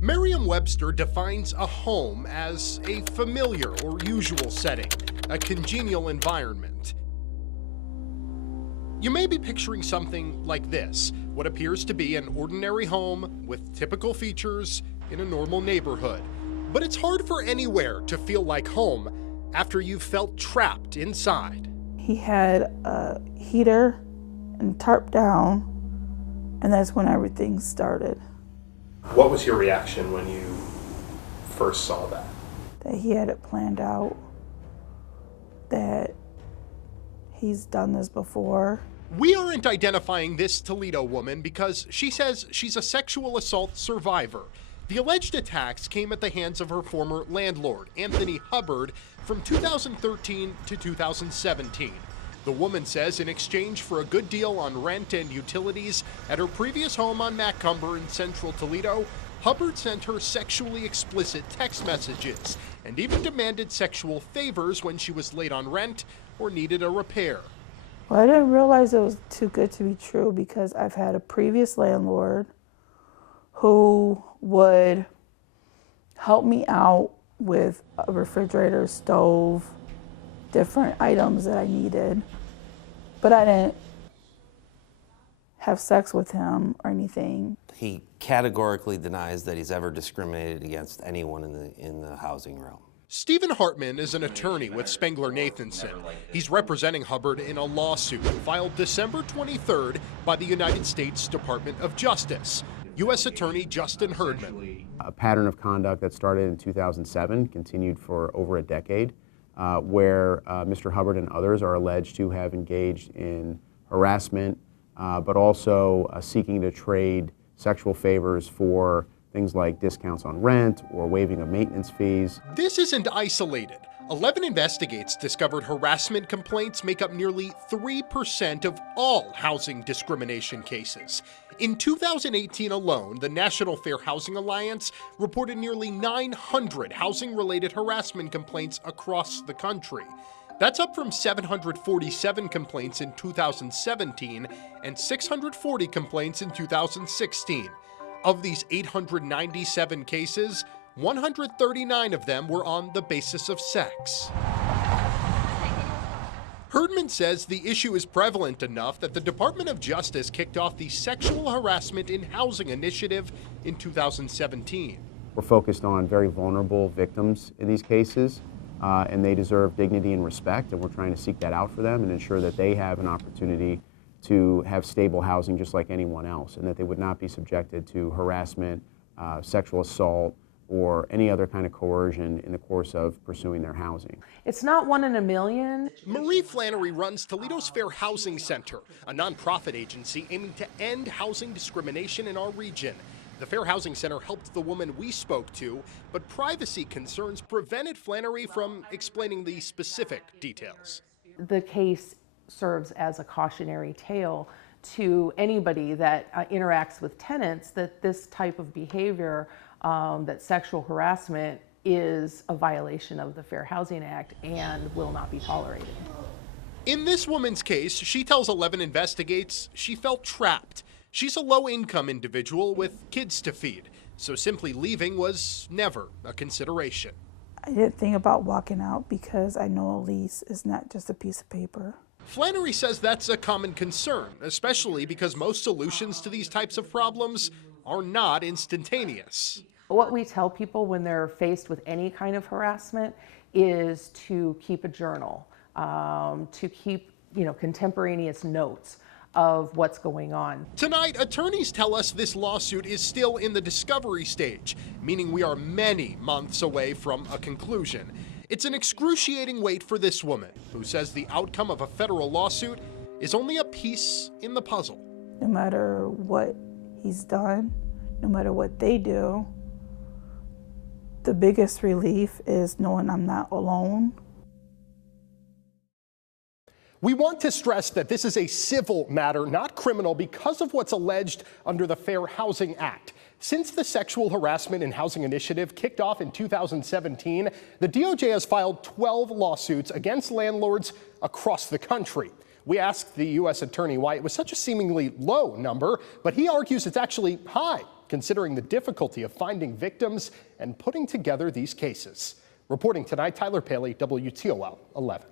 Merriam-Webster defines a home as a familiar or usual setting, a congenial environment. You may be picturing something like this, what appears to be an ordinary home with typical features in a normal neighborhood. But it's hard for anywhere to feel like home after you've felt trapped inside. He had a heater and tarp down, and that's when everything started. What was your reaction when you first saw that? That he had it planned out, that he's done this before. We aren't identifying this Toledo woman because she says she's a sexual assault survivor. The alleged attacks came at the hands of her former landlord, Anthony Hubbard, from 2013 to 2017. The woman says in exchange for a good deal on rent and utilities at her previous home on Macomber in central Toledo, Hubbard sent her sexually explicit text messages and even demanded sexual favors when she was late on rent or needed a repair. Well, I didn't realize it was too good to be true because I've had a previous landlord who would help me out with a refrigerator, stove, different items that I needed, but I didn't have sex with him or anything. He categorically denies that he's ever discriminated against anyone in the housing realm. Stephen Hartman is an attorney with Spengler-Nathanson. He's representing Hubbard in a lawsuit filed December 23rd by the United States Department of Justice. U.S. Attorney Justin Herdman. A pattern of conduct that started in 2007 continued for over a decade, where Mr. Hubbard and others are alleged to have engaged in harassment, but also seeking to trade sexual favors for things like discounts on rent or waiving of maintenance fees. This isn't isolated. 11 Investigates discovered harassment complaints make up nearly 3% of all housing discrimination cases. In 2018 alone, the National Fair Housing Alliance reported nearly 900 housing-related harassment complaints across the country. That's up from 747 complaints in 2017 and 640 complaints in 2016. Of these 897 cases, 139 of them were on the basis of sex. Herdman says the issue is prevalent enough that the Department of Justice kicked off the Sexual Harassment in Housing Initiative in 2017. We're focused on very vulnerable victims in these cases, and they deserve dignity and respect, and we're trying to seek that out for them and ensure that they have an opportunity to have stable housing just like anyone else, and that they would not be subjected to harassment, sexual assault, or any other kind of coercion in the course of pursuing their housing. It's not one in a million. Marie Flannery runs Toledo's Fair Housing Center, a nonprofit agency aiming to end housing discrimination in our region. The Fair Housing Center helped the woman we spoke to, but privacy concerns prevented Flannery from explaining the specific details. The case serves as a cautionary tale to anybody that interacts with tenants that this type of behavior, that sexual harassment, is a violation of the Fair Housing Act and will not be tolerated. In this woman's case, she tells 11 Investigates she felt trapped. She's a low-income individual with kids to feed, so simply leaving was never a consideration. I didn't think about walking out because I know a lease is not just a piece of paper. Flannery says that's a common concern, especially because most solutions to these types of problems are not instantaneous. What we tell people when they're faced with any kind of harassment is to keep a journal, to keep, contemporaneous notes of what's going on. Tonight, attorneys tell us this lawsuit is still in the discovery stage, meaning we are many months away from a conclusion. It's an excruciating wait for this woman, who says the outcome of a federal lawsuit is only a piece in the puzzle. No matter what he's done, no matter what they do, the biggest relief is knowing I'm not alone. We want to stress that this is a civil matter, not criminal, because of what's alleged under the Fair Housing Act. Since the Sexual Harassment in Housing Initiative kicked off in 2017, the DOJ has filed 12 lawsuits against landlords across the country. We asked the U.S. Attorney why it was such a seemingly low number, but he argues it's actually high. considering the difficulty of finding victims and putting together these cases. Reporting tonight, Tyler Paley, WTOL 11.